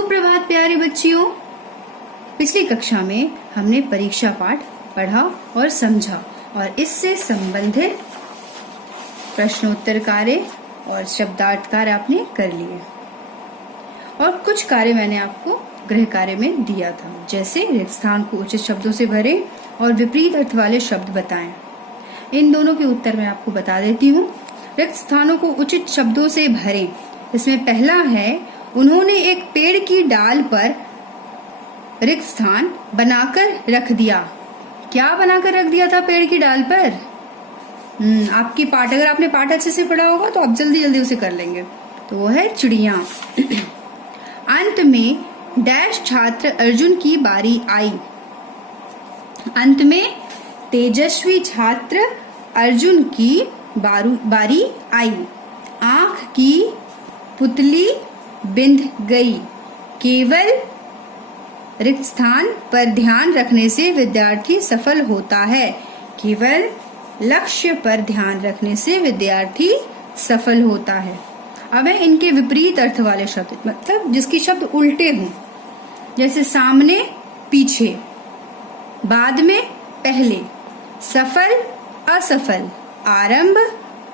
सुप्रभात प्यारे बच्चियों। पिछली कक्षा में हमने परीक्षा पाठ पढ़ा और समझा और इससे संबंधित प्रश्नोत्तर कार्य और शब्दार्थ कार्य आपने कर लिए और कुछ कार्य मैंने आपको गृह कार्य में दिया था, जैसे रिक्त स्थान को उचित शब्दों से भरें और विपरीत अर्थ वाले शब्द बताएं। इन दोनों के उत्तर मैं आपको बता देती हूँ। रिक्त स्थानों को उचित शब्दों से भरें, इसमें पहला है, उन्होंने एक पेड़ की डाल पर रिक्त स्थान बनाकर रख दिया। क्या बनाकर रख दिया था पेड़ की डाल पर? आपकी पाठ, अगर आपने पाठ अच्छे से पढ़ा होगा तो आप जल्दी जल्दी उसे कर लेंगे। तो वो है चिड़िया। अंत में डैश छात्र अर्जुन की बारी आई। अंत में तेजस्वी छात्र अर्जुन की बारी आई। आंख की पुतली बिंध गई। केवल रिक्त स्थान पर ध्यान रखने से विद्यार्थी सफल होता है। केवल लक्ष्य पर ध्यान रखने से विद्यार्थी सफल होता है। अब है इनके विपरीत अर्थ वाले शब्द, मतलब जिसके शब्द उल्टे हों, जैसे सामने पीछे, बाद में पहले, सफल असफल, आरंभ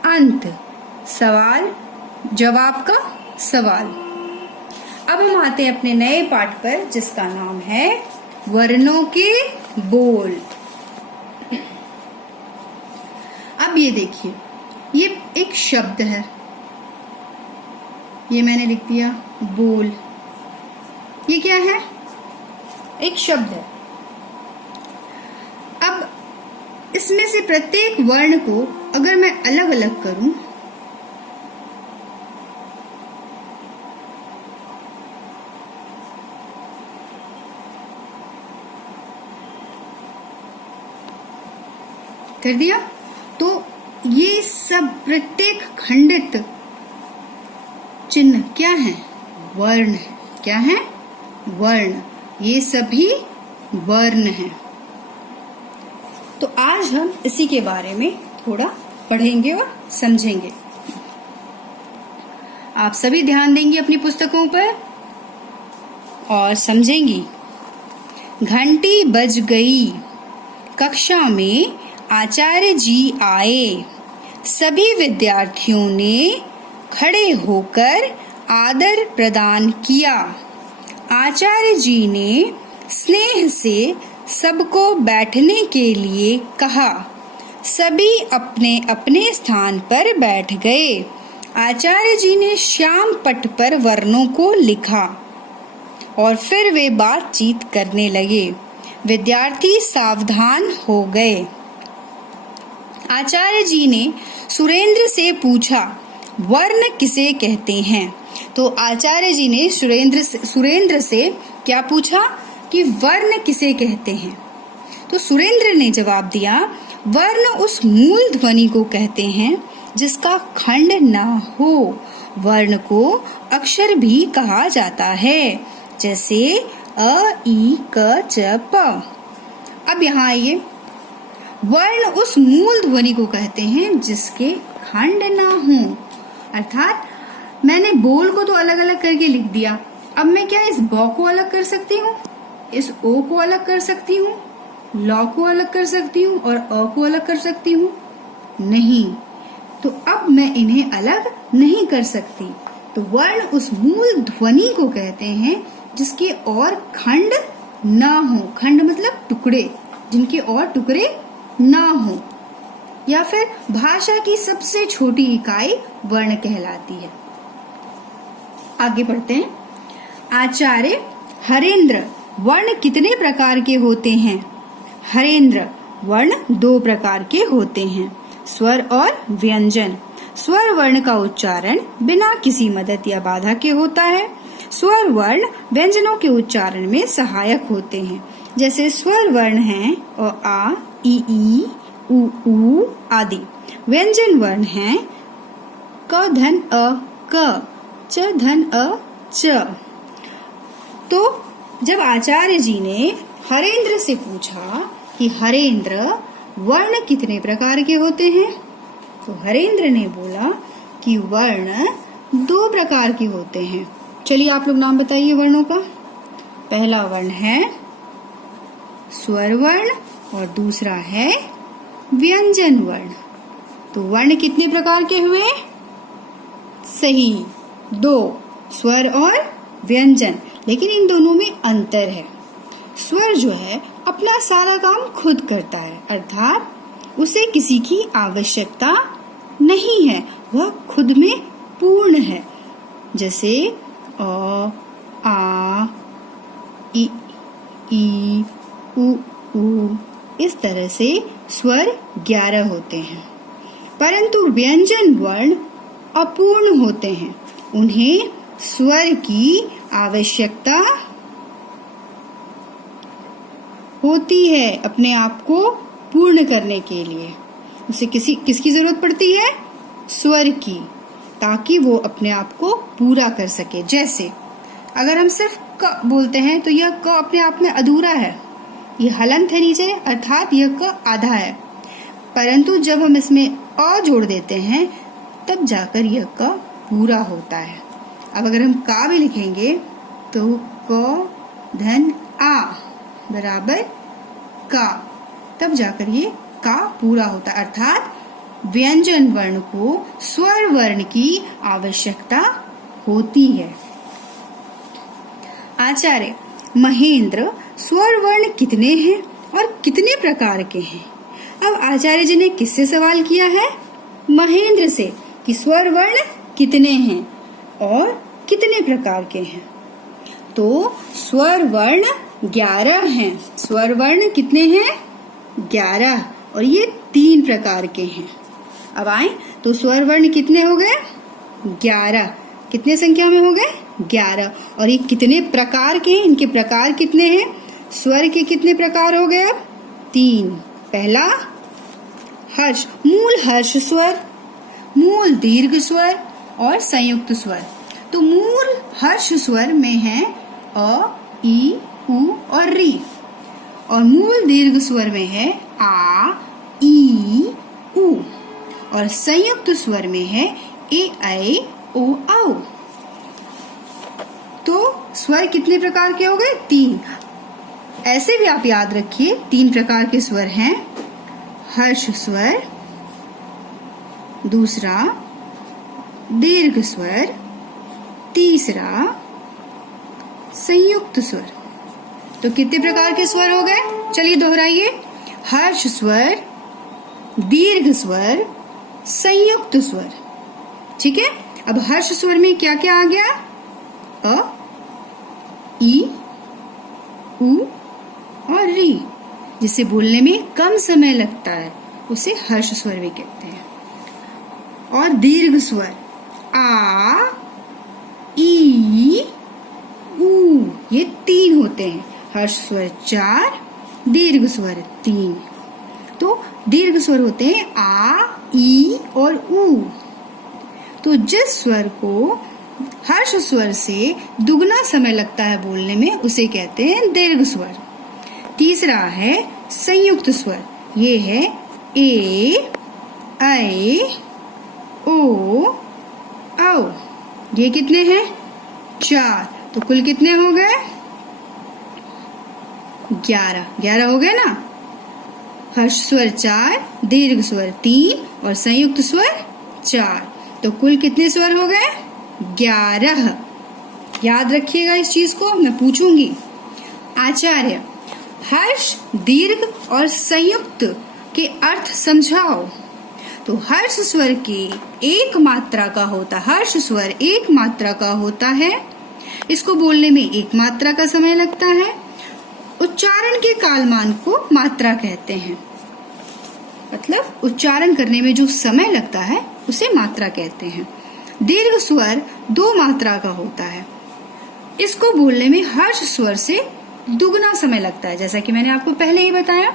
अंत, सवाल जवाब का सवाल। अब हम आते हैं अपने नए पाठ पर, जिसका नाम है वर्णों के बोल। अब ये देखिए, ये एक शब्द है, ये मैंने लिख दिया बोल। ये क्या है? एक शब्द है। अब इसमें से प्रत्येक वर्ण को अगर मैं अलग अलग करूं, कर दिया, तो ये सब प्रत्येक खंडित चिन्ह क्या है? वर्ण है। क्या है? वर्ण। ये सभी वर्ण हैं। तो आज हम इसी के बारे में थोड़ा पढ़ेंगे और समझेंगे। आप सभी ध्यान देंगी अपनी पुस्तकों पर और समझेंगी। घंटी बज गई। कक्षा में आचार्य जी आए। सभी विद्यार्थियों ने खड़े होकर आदर प्रदान किया। आचार्य जी ने स्नेह से सबको बैठने के लिए कहा। सभी अपने अपने स्थान पर बैठ गए। आचार्य जी ने श्याम पट पर वर्णों को लिखा और फिर वे बातचीत करने लगे। विद्यार्थी सावधान हो गए। आचार्य जी ने सुरेंद्र से पूछा, वर्ण किसे कहते हैं? तो आचार्य जी ने सुरेंद्र से क्या पूछा कि वर्ण किसे कहते हैं? तो सुरेंद्र ने जवाब दिया, वर्ण उस मूल ध्वनि को कहते हैं जिसका खंड ना हो। वर्ण को अक्षर भी कहा जाता है, जैसे अ, ई, क, च, प। अब यहाँ आइए, वर्ण उस मूल ध्वनि को कहते हैं जिसके खंड ना हो। अर्थात मैंने बोल को तो अलग अलग करके लिख दिया, अब मैं क्या इस ब को अलग कर सकती हूँ, इस ओ को अलग कर सकती हूँ, ल को अलग कर सकती हूँ और अ को अलग कर सकती हूँ? नहीं। तो अब मैं इन्हें अलग नहीं कर सकती। तो वर्ण उस मूल ध्वनि को कहते हैं जिसके और खंड ना हो। खंड मतलब टुकड़े, जिनके और टुकड़े ना हो, या फिर भाषा की सबसे छोटी इकाई वर्ण कहलाती है। आगे बढ़ते हैं। आचार्य हरेंद्र, वर्ण कितने प्रकार के होते हैं? हरेंद्र, वर्ण 2 प्रकार के होते हैं, स्वर और व्यंजन। स्वर वर्ण का उच्चारण बिना किसी मदद या बाधा के होता है। स्वर वर्ण व्यंजनों के उच्चारण में सहायक होते हैं, जैसे स्वर वर्ण हैं अ, आ, ई, उ आदि। व्यंजन वर्ण हैं क धन अ क, च धन अ च। तो जब आचार्य जी ने हरेंद्र से पूछा कि हरेंद्र, वर्ण कितने प्रकार के होते हैं, तो हरेंद्र ने बोला कि वर्ण 2 प्रकार के होते हैं, चलिए आप लोग नाम बताइए वर्णों का। पहला वर्ण है स्वर वर्ण और दूसरा है व्यंजन वर्ण। तो वर्ण कितने प्रकार के हुए? सही, 2, स्वर और व्यंजन। लेकिन इन दोनों में अंतर है। स्वर जो है अपना सारा काम खुद करता है, अर्थात उसे किसी की आवश्यकता नहीं है, वह खुद में पूर्ण है। जैसे अ, आ, इ, ई, उ, इस तरह से स्वर 11 होते हैं। परंतु व्यंजन वर्ण अपूर्ण होते हैं, उन्हें स्वर की आवश्यकता होती है अपने आप को पूर्ण करने के लिए। उसे किसकी जरूरत पड़ती है? स्वर की, ताकि वो अपने आप को पूरा कर सके। जैसे अगर हम सिर्फ क बोलते हैं तो यह क अपने आप में अधूरा है, ये हलंत है नीचे, अर्थात यह क आधा है। परंतु जब हम इसमें अ जोड़ देते हैं तब जाकर यह क पूरा होता है। अब अगर हम का भी लिखेंगे तो क धन आ बराबर का, तब जाकर ये का पूरा होता है। अर्थात व्यंजन वर्ण को स्वर वर्ण की आवश्यकता होती है। आचार्य महेंद्र, स्वर वर्ण कितने हैं और कितने प्रकार के हैं? अब आचार्य जी ने किससे सवाल किया है? महेंद्र से, कि स्वर वर्ण कितने हैं और कितने प्रकार के हैं। तो स्वर वर्ण 11 हैं। स्वर वर्ण कितने हैं? 11, और ये 3 प्रकार के हैं। अब आए तो स्वर वर्ण कितने हो गए? 11। कितने संख्या में हो गए? 11। और ये कितने प्रकार के हैं? इनके प्रकार कितने हैं? स्वर के कितने प्रकार हो गए? अब 3। पहला हर्ष, मूल हर्ष स्वर, मूल दीर्घ स्वर और संयुक्त स्वर। तो मूल हर्ष स्वर में है अ, ई, उ और री, और मूल दीर्घ स्वर में है आ, ई, उ, और संयुक्त स्वर में है ए, ऐ, ओ, औ। तो स्वर कितने प्रकार के हो गए? 3। ऐसे भी आप याद रखिए 3 प्रकार के स्वर हैं। हर्ष स्वर, दूसरा दीर्घ स्वर, तीसरा संयुक्त स्वर। तो कितने प्रकार के स्वर हो गए? चलिए दोहराइए। हर्ष स्वर, दीर्घ स्वर, संयुक्त स्वर। ठीक है। अब हर्ष स्वर में क्या क्या आ गया? अ, ई, उ और री। जिसे बोलने में कम समय लगता है उसे हर्ष स्वर भी कहते हैं। और दीर्घ स्वर आ, ई, उ, ये 3 होते हैं। हर्ष स्वर 4, दीर्घ स्वर 3। तो दीर्घ स्वर होते हैं आ, ई और उ। तो जिस स्वर को हर्ष स्वर से दुगना समय लगता है बोलने में उसे कहते हैं दीर्घ स्वर। तीसरा है संयुक्त स्वर, ये है ए, ऐ, ओ, औ। ये कितने हैं? 4। तो कुल कितने हो गए? 11 हो गए ना। हर्ष स्वर 4, दीर्घ स्वर 3 और संयुक्त स्वर 4। तो कुल कितने स्वर हो गए? 11। याद रखिएगा इस चीज को, मैं पूछूंगी। आचार्य हर्ष, दीर्घ और संयुक्त के अर्थ समझाओ। तो हर्ष स्वर की एक मात्रा का होता, हर्ष स्वर एक मात्रा का होता है, इसको बोलने में 1 मात्रा का समय लगता है। उच्चारण के कालमान को मात्रा कहते हैं, मतलब उच्चारण करने में जो समय लगता है उसे मात्रा कहते हैं। दीर्घ स्वर 2 मात्रा का होता है, इसको बोलने में हर्ष स्वर से दुगना समय लगता है। जैसा कि मैंने आपको पहले ही बताया,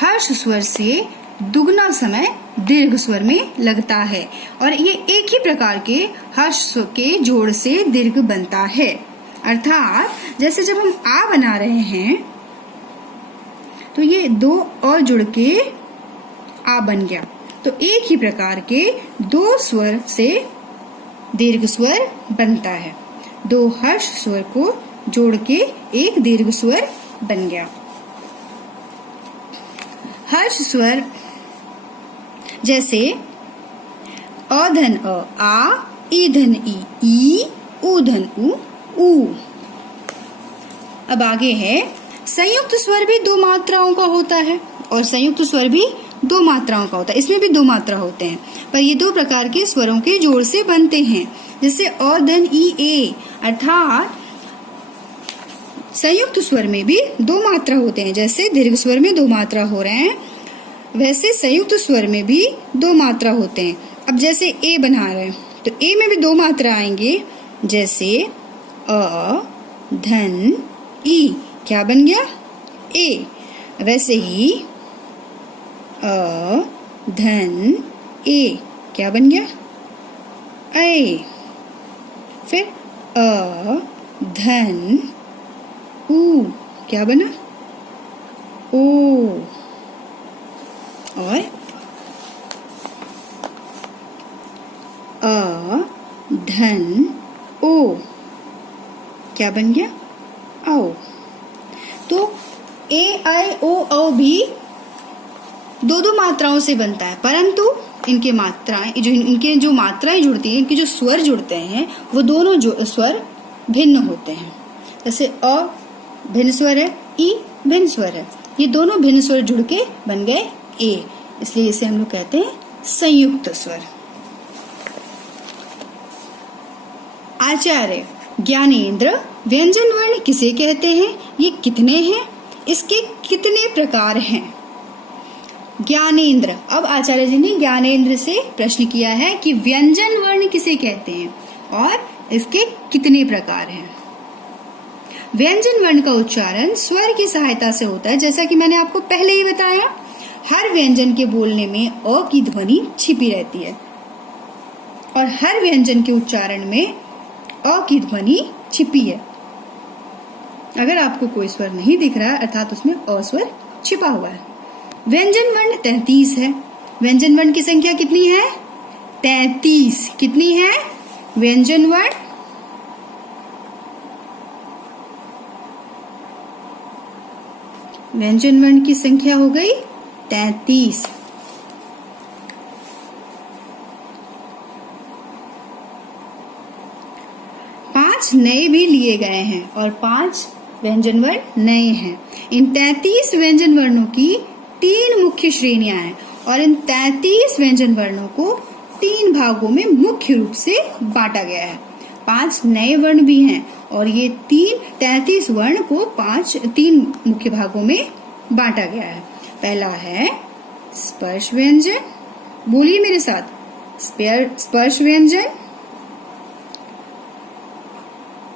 हर्ष स्वर से दुगना समय दीर्घ स्वर में लगता है, और ये एक ही प्रकार के हर्ष के जोड़ से दीर्घ बनता है। अर्थात जैसे जब हम आ बना रहे हैं तो ये 2 और जुड़ के आ बन गया। तो एक ही प्रकार के 2 स्वर से दीर्घ स्वर बनता है। दो हर्ष स्वर को जोड़ के एक दीर्घ स्वर बन गया। हर्ष स्वर जैसे अ धन अ आ, ई धन ई, ऊ धन ऊ। अब आगे है संयुक्त स्वर भी दो मात्राओं का होता है और संयुक्त स्वर भी दो मात्राओं का होता है। इसमें भी दो मात्रा होते हैं, पर ये दो प्रकार के स्वरों के जोड़ से बनते हैं। जैसे अ धन ई ए, अर्थात संयुक्त स्वर में भी दो मात्रा होते हैं। जैसे दीर्घ स्वर में दो मात्रा हो रहे हैं, वैसे संयुक्त स्वर में भी दो मात्रा होते हैं। अब जैसे ए बना रहे हैं तो ए में भी दो मात्रा आएंगे। जैसे अ धन ई, क्या बन गया? ए। वैसे ही अ धन ए, क्या बन गया? ऐ। फिर अ धन ऊ, क्या बना? ओ। और अ धन ओ, क्या बन गया? औ। तो ए आई ओ औ भी दो दो मात्राओं से बनता है, परंतु इनके जो मात्राएं जुड़ती हैं, इनके जो स्वर जुड़ते हैं, वो दोनों जो स्वर भिन्न होते हैं। जैसे अ भिन्न स्वर है, ई भिन्न स्वर है, ये दोनों भिन्न स्वर जुड़ के बन गए ए, इसलिए इसे हम लोग कहते हैं संयुक्त स्वर। आचार्य ज्ञानेंद्र व्यंजन वर्ण किसे कहते हैं? ये कितने हैं? इसके कितने प्रकार हैं? ज्ञानेंद्र। अब आचार्य जी ने ज्ञानेंद्र से प्रश्न किया है कि व्यंजन वर्ण किसे कहते हैं और इसके कितने प्रकार हैं। व्यंजन वर्ण का उच्चारण स्वर की सहायता से होता है। जैसा कि मैंने आपको पहले ही बताया, हर व्यंजन के बोलने में अ की ध्वनि छिपी रहती है और हर व्यंजन के उच्चारण में अ की ध्वनि छिपी है। अगर आपको कोई स्वर नहीं दिख रहा है, अर्थात उसमें अ स्वर छिपा हुआ है। व्यंजन वर्ण 33 है। व्यंजन वर्ण की संख्या कितनी है? 33। कितनी है व्यंजन वर्ण? व्यंजन वर्ण की संख्या हो गई 33। नए भी लिए गए हैं और 5 व्यंजन वर्ण नए हैं। इन 33 व्यंजन वर्णों की 3 मुख्य श्रेणियां हैं और इन 33 व्यंजन वर्णों को 3 भागों में मुख्य रूप से बांटा गया है। 5 नए वर्ण भी हैं और ये 33 वर्ण को 3 मुख्य भागों में बांटा गया है। पहला है स्पर्श व्यंजन, बोलिए मेरे साथ, स्पर्श व्यंजन,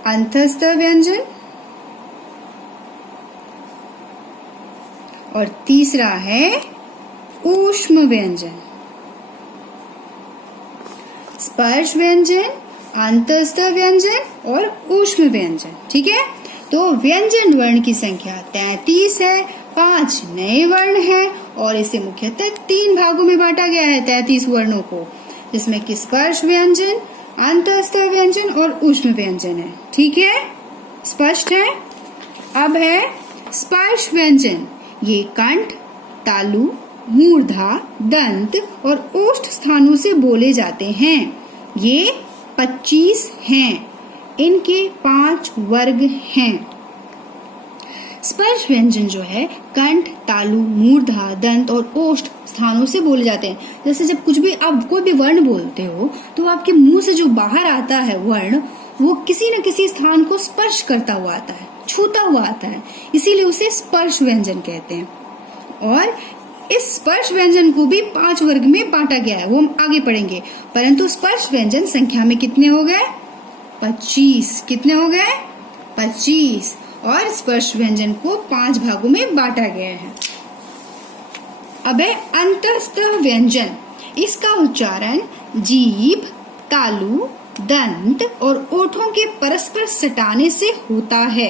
अंतस्थ व्यंजन और तीसरा है ऊष्म व्यंजन। स्पर्श व्यंजन, अंतस्थ व्यंजन और ऊष्म व्यंजन। ठीक है, तो व्यंजन वर्ण की संख्या 33 है, 5 नए वर्ण हैं और इसे मुख्यतः 3 भागों में बांटा गया है 33 वर्णों को, जिसमें कि स्पर्श व्यंजन, अंतस्थ व्यंजन और ऊष्म व्यंजन है। ठीक है, स्पष्ट है। अब है स्पर्श व्यंजन। ये कंठ, तालु, मूर्धा, दंत और ओष्ठ स्थानों से बोले जाते हैं। ये 25 हैं। इनके 5 वर्ग हैं। स्पर्श व्यंजन जो है कंठ, तालु, मूर्धा, दंत और ओष्ठ स्थानों से बोले जाते हैं। जैसे जब कुछ भी आप कोई भी वर्ण बोलते हो तो आपके मुंह से जो बाहर आता है वर्ण, वो किसी न किसी स्थान को स्पर्श करता हुआ आता है, छूता हुआ आता है, इसीलिए उसे स्पर्श व्यंजन कहते हैं। और इस स्पर्श व्यंजन को भी 5 वर्ग में बांटा गया है, वो हम आगे पढ़ेंगे। परंतु स्पर्श व्यंजन संख्या में कितने हो गए? 25। कितने हो गए? 25। और स्पर्श व्यंजन को 5 भागों में बांटा गया है। अब है अंतस्थ व्यंजन। इसका उच्चारण जीभ, तालु, दंत और ओठों के परस्पर सटाने से होता है,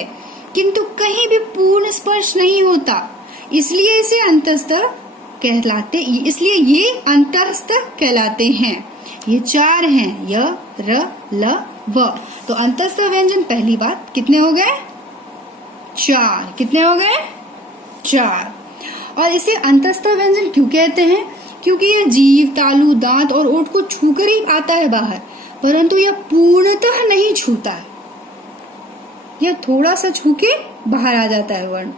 किंतु कहीं भी पूर्ण स्पर्श नहीं होता, इसलिए इसे अंतस्थ कहलाते, इसलिए ये अंतस्थ कहलाते हैं। ये 4 हैं, य, र, ल, व। तो अंतस्थ व्यंजन पहली बात कितने हो गए? 4। कितने हो गए? 4। और इसे अंतस्थ व्यंजन क्यों कहते हैं? क्योंकि यह जीभ, तालु, दांत और ओठ को छूकर ही आता है बाहर, परंतु यह पूर्णतः नहीं छूता है। यह थोड़ा सा छू के बाहर आ जाता है वर्ण,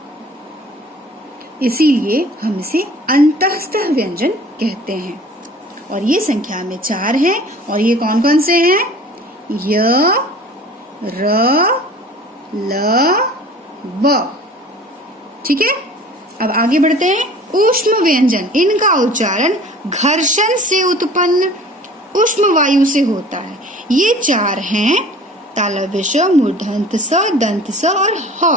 इसीलिए हम इसे अंतस्थ व्यंजन कहते हैं। और ये संख्या में 4 हैं। और ये कौन कौन से हैं? य, र, ल, व। ठीक है, अब आगे बढ़ते हैं। ऊष्म व्यंजन, इनका उच्चारण घर्षण से उत्पन्न ऊष्म वायु से होता है। ये 4 हैं, तालव्य श, मूर्धन्य स, दंत स और ह।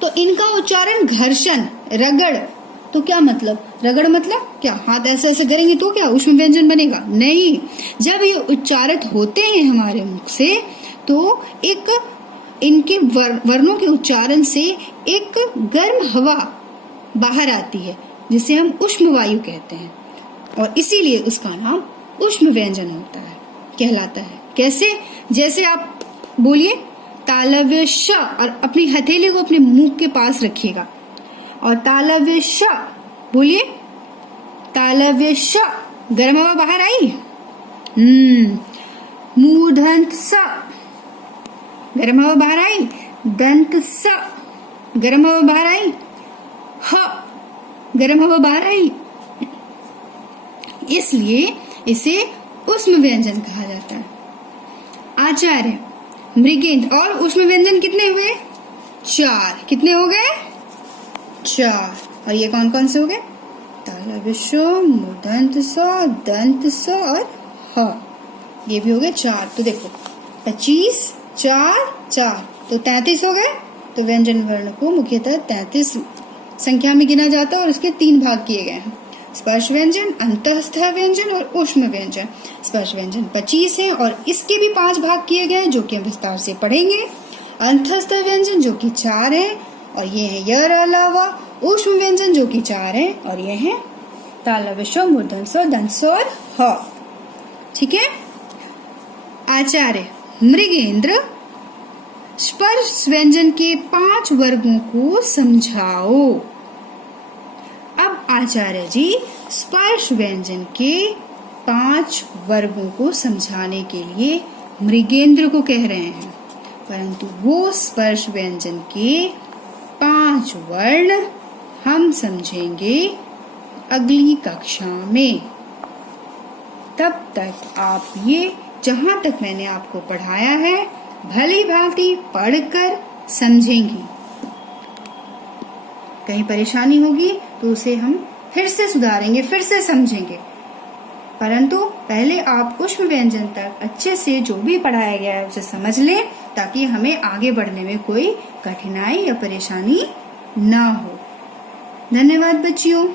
तो इनका उच्चारण घर्षण, रगड़। तो क्या मतलब? रगड़ मतलब क्या? हाथ ऐसे ऐसे करेंगे तो क्या ऊष्म व्यंजन बनेगा? नहीं। जब ये उच्चारित होते हैं हमारे मुख से, तो एक इनके वर्णों के उच्चारण से एक गर्म हवा बाहर आती है, जिसे हम ऊष्म वायु कहते हैं, और इसीलिए उसका नाम ऊष्म व्यंजन होता है, कहलाता है। कैसे? जैसे आप बोलिए तालव्य श, और अपनी हथेली को अपने मुंह के पास रखिएगा और तालव्य श बोलिए। तालव्य श, गर्म हवा बाहर आई। मूर्धन्य स, गर्म हवा बाहर आई। दंत स, गर्म हवा बाहर आई। ह, गर्म हवा बाहर आई। इसलिए इसे ऊष्म व्यंजन कहा जाता है। आचार्य, मृगेंद्र और ऊष्म व्यंजन कितने हुए? 4। कितने हो गए? 4। और ये कौन कौन से हो गए? तालव्य श, मूर्धन्य स, दंत स और ह। ये भी हो गए 4। तो देखो 25, 4, 4 तो 33 हो गए। तो व्यंजन वर्ण को मुख्यतः 33 संख्या में गिना जाता है और उसके 3 भाग किए गए हैं। स्पर्श व्यंजन, अंतस्थ व्यंजन और ऊष्म व्यंजन। स्पर्श व्यंजन 25 है और इसके भी 5 भाग किए गए जो कि हम विस्तार से पढ़ेंगे। अंतस्थ व्यंजन जो कि 4 है और ये है य, र, ल, व। ऊष्म व्यंजन जो कि 4 है और ये है तालव्य श, मूर्धन्य स, दंत स और ह। ठीक है। आचार्य, मृगेंद्र, स्पर्श व्यंजन के 5 वर्गों को समझाओ। अब आचार्य जी स्पर्श व्यंजन के 5 वर्गों को समझाने के लिए मृगेंद्र को कह रहे हैं, परंतु वो स्पर्श व्यंजन के 5 वर्ण हम समझेंगे अगली कक्षा में। तब तक आप ये जहाँ तक मैंने आपको पढ़ाया है भली भांति पढ़कर समझेंगी। कहीं परेशानी होगी तो उसे हम फिर से सुधारेंगे, फिर से समझेंगे, परंतु पहले आप ऊष्म व्यंजन तक अच्छे से जो भी पढ़ाया गया है उसे समझ लें, ताकि हमें आगे बढ़ने में कोई कठिनाई या परेशानी ना हो। धन्यवाद बच्चियों।